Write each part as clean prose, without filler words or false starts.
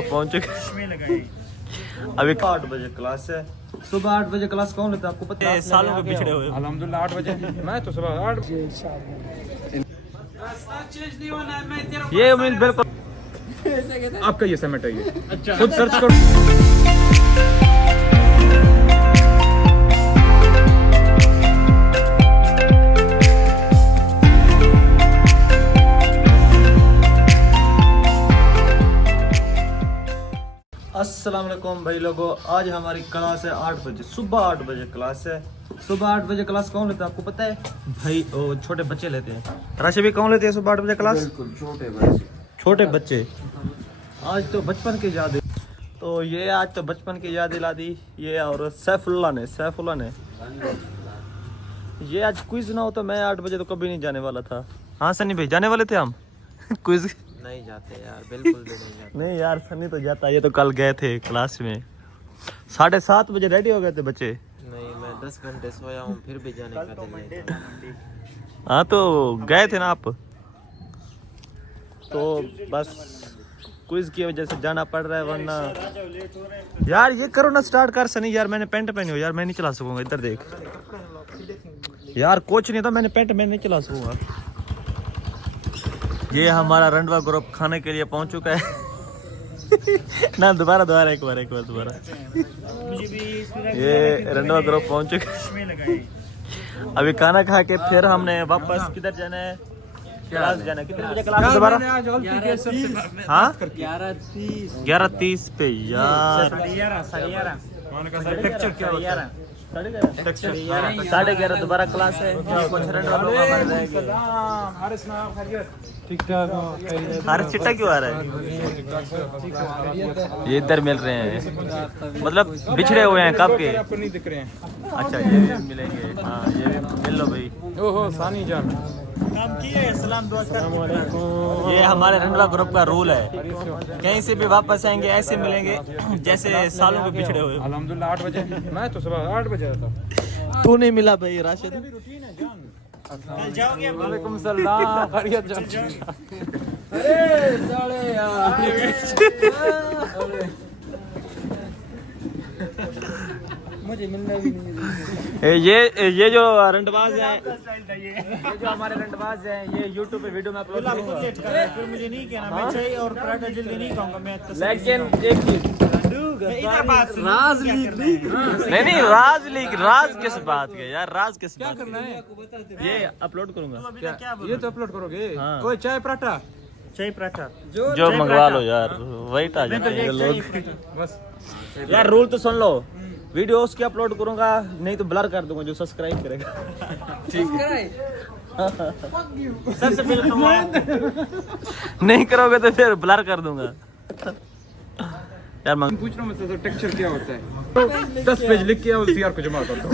पहुंच चुके अभी 8 बजे क्लास है। सुबह 8 बजे क्लास कौन लेता है आपको पता है? सालों के पिछड़े हुए अल्हम्दुलिल्लाह 8 बजे मैं तो सुबह 8 बजे। ये उम्मीद बिल्कुल आपका ये समेट है ये अच्छा खुद सर्च करो। अस्सलाम वालेकुम भाई लोगों, आज हमारी क्लास है 8 बजे। सुबह 8 बजे क्लास है। सुबह 8 बजे क्लास कौन लेता है आपको पता है भाई? वो छोटे बच्चे लेते हैं। राशि भी कौन लेते हैं सुबह 8 बजे क्लास? बिल्कुल छोटे बच्चे। आज तो बचपन की याद है, तो ये आज तो बचपन की याद दिला दी ये। और सैफुल्ला ने ये आज क्विज ना हो तो मैं 8 बजे तो कभी नहीं जाने वाला था। हाँ सनी भाई जाने वाले थे हम क्विज। नहीं जाते यार, बिल्कुल भी नहीं जाते। नहीं यार सनी तो जाता, ये तो कल गए थे क्लास में 7:30 बजे रेडी हो गए थे बच्चे। नहीं, मैं 10 घंटे सोया हूँ फिर भी जाने का दिल नहीं था। हाँ तो गए थे ना आप, तो बस क्विज की वजह से जाना पड़ रहा है, वरना यार ये करो ना स्टार्ट कर सनी। यार मैंने पेंट पहनी हो यार, मैं नहीं चला सकूंगा। इधर देख यार, कोच नहीं था, मैंने पेंट मैं नहीं चला सकूंगा। ये हमारा रंडवा ग्रुप खाने के लिए पहुंच चुका है ना दोबारा एक बार ये रंडवा ग्रुप पहुंच चुका है। अभी खाना खा के फिर हमने वापस किधर जाना है? क्लास जाना है। कितने बजे क्लास है दोबारा? हाँ 11:30 पे यार। 11:30 दोबारा क्लास है। कुछ ठीक ठाक। हर चिट्टा क्यों आ रहा है? ये इधर मिल रहे हैं, मतलब बिछड़े हुए हैं कब के। नहीं दिख रहे हैं। अच्छा ये भी मिलेंगे। हाँ ये भी मिल लो भाई। ओहो सानी जान ये हमारे रंडवा ग्रुप का रूल है, कहीं से भी वापस आएंगे ऐसे मिलेंगे जैसे सालों के पिछड़े हुए। अल्हम्दुलिल्लाह 8 बजे मैं तो सुबह 8 बजे आता। तू नहीं मिला भाई राशिद? वालेकुम सलाम, खैरियत जान। अरे साले यार मुझे मिलना भी नहीं। ये जो रंडबाज है, ये जो हमारे रंडबाज हैं, ये YouTube पे वीडियो में अपलोड करूंगा। फिर मुझे नहीं कहना, मैं चाय और पराठा जल्दी नहीं खाऊंगा मैं। लेकिन एक चीज नहीं राज किस बात के यार? राज किस बात करना है? ये अपलोड करूंगा। ये तो अपलोड करोगे। हाँ। कोई चाय पराठा जो मंगवा लो यार, वही था लोग। बस यार रूल तो सुन लो, वीडियो उसकी अपलोड करूंगा, नहीं तो ब्लर कर दूंगा जो सब्सक्राइब करेगा। सबसे पहले तो नहीं करोगे तो फिर ब्लर कर दूंगा यार। पूछ रहा हूँ मैं टेक्सचर क्या होता है? 10 पेज लिख के आओ, सीआर को जमा कर दो।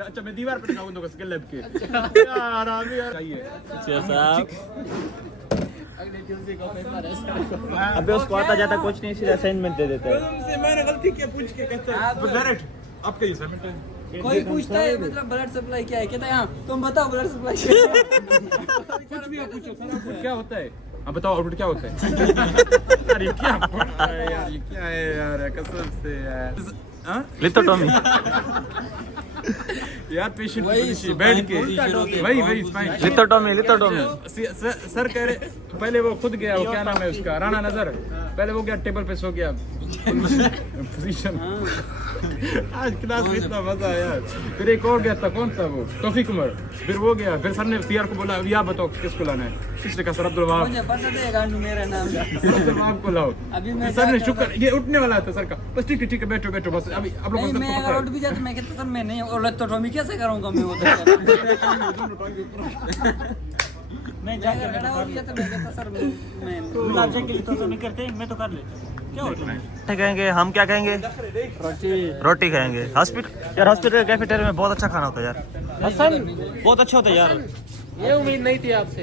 अच्छा मैं दीवार पे दिखाऊंगा स्किल लैब के यार अबे उसको आता जाता कुछ नहीं, सीधा असाइनमेंट दे देता है। मैंने गलती क्या पूछ के कहता है डायरेक्ट आपका ये असाइनमेंट है। कोई पूछता है मतलब ब्लड सप्लाई क्या है, कहता है हाँ तुम बताओ ब्लड सप्लाई क्या है। कुछ भी आप पूछो सर आउटपुट क्या होता है? आप बताओ आउटपुट क्या होता है? यार ये क्या पढ़ रहा है यार, ये क्या है यार कसम से यार। हाँ लिथोटॉमी यार पेशेंट बैठ के वही स्पाइन लिथोटॉमी सर कह रहे पहले वो खुद गया, वो क्या नाम है उसका, राणा नजर। पहले वो गया टेबल पे सो गया पोजीशन। आज क्लास में इतना मजा आया। फिर एक और गया था, कौन था वो? तौफीक उमर। फिर वो गया, फिर सर ने सीआर को बोला या बताओ किसको लाना है? किसने कहा? सर अब्दुल वहाब। मुझे पता था गांडू मेरा नाम है। अब्दुल वहाब को लाओ। अभी मैं सर ने शुक्र, ये उठने वाला था सर का, बस ठीक है बैठो बस। अभी आप लोग नहीं, मैं अगर उठ भी जाता मैं कहता सर मैं नहीं, और लैप्टॉमी कैसे करूंगा मैं वो? मैं जाकर लड़ा हो गया तो मैं कहता सर मैं गुलाब जामुन के लिए तो नहीं करते, मैं तो कर लेता। क्या होता है? कहेंगे हम क्या कहेंगे? रोटी खाएंगे। हॉस्पिटल कैफेटेरिया में बहुत अच्छा खाना होता है यार। हसन बहुत अच्छा होता है यार। ये उम्मीद नहीं थी आपसे।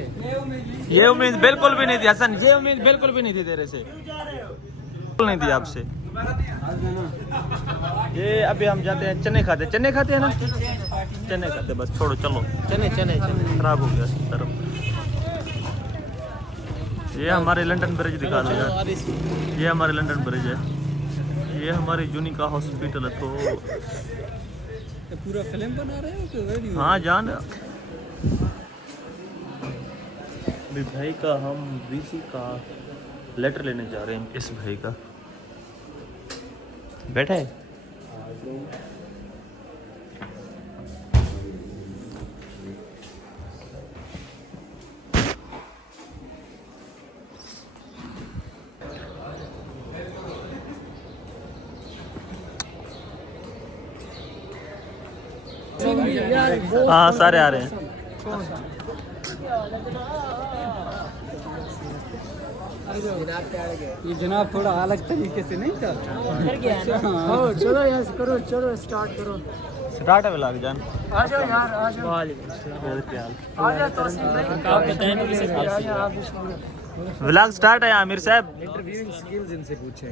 ये उम्मीद बिल्कुल भी नहीं थी हसन, ये उम्मीद बिल्कुल भी नहीं थी तेरे से, बिल्कुल नहीं थी आपसे। ये अभी हम जाते हैं चने खाते हैं ना? चने खाते, बस छोड़ो चलो। चने खराब हो गया तरफ। ये हमारे लंदन ब्रिज दिखा दो यार। ये हमारे लंदन ब्रिज है। ये हमारी जूनिका हॉस्पिटल है। तो पूरा फिल्म बना रहे हो कि वीडियो? हाँ जान अभी भाई का हम वीसी का लेटर लेने जा रहे हैं इस भाई का। बैठा है हाँ सारे आ रहे हैं। ये जनाब थोड़ा अलग तरीके से नहीं था। चलो यार करो, चलो स्टार्ट करो। स्टार्ट है व्लॉग जान। आ जाओ यार, आ जाओ। आ जाओ तो व्लॉग स्टार्ट है आमिर साहब। इंटरव्यूइंग स्किल्स इनसे पूछे।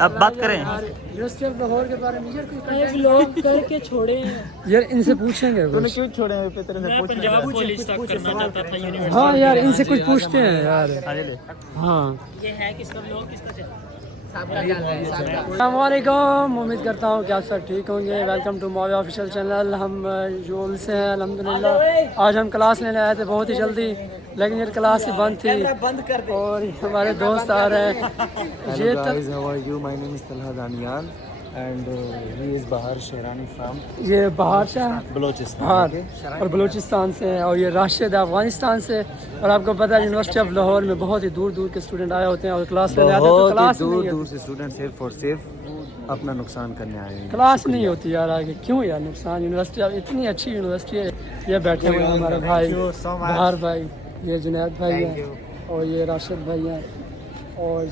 अब बात करें। यूनिवर्सिटी ऑफ लाहौर के बारे में यार कोई लोग करके छोड़े यार इनसे पूछेंगे तूने क्यों छोड़े हैं? तेरे से पूछ पंजाब पुलिस तक करना चाहता था यूनिवर्सिटी। हाँ यार इनसे कुछ पूछते हैं यार। ले। हाँ ये है किसका ब्लॉग, किसका चैनल? अस्सलामुअलैकुम, उम्मीद करता हूँ कि आप सब ठीक होंगे। Welcome to Mavi official channel. हम यूल से हैं अल्हम्दुलिल्लाह। आज हम क्लास लेने आए थे बहुत ही जल्दी, लेकिन ये क्लास ही बंद थी और हमारे दोस्त आ रहे हैं। ये guys, how are you? My name is Talha Daniel and he is Bahar Shahrani from ये बाहर से Balochistan. बाहर और बलूचिस्तान से हैं और ये राशिद अफगानिस्तान से। और आपको पता है यूनिवर्सिटी ऑफ लाहौर में बहुत ही दूर दूर के स्टूडेंट आए होते हैं और क्लास लेने आते हैं तो बहुत क्लास ही नहीं दूर होती। दूर से स्टूडेंट सिर्फ और सिर्फ अपना नुकसान करने आए हैं। क्लास नहीं होती यार आगे, क्यों यार नुकसान। यूनिवर्सिटी अब इतनी अच्छी यूनिवर्सिटी है। ये बैठे हुए हैं हमारे भाई बाहर भाई, ये जुनैद भाई हैं और ये राशिद भाई हैं और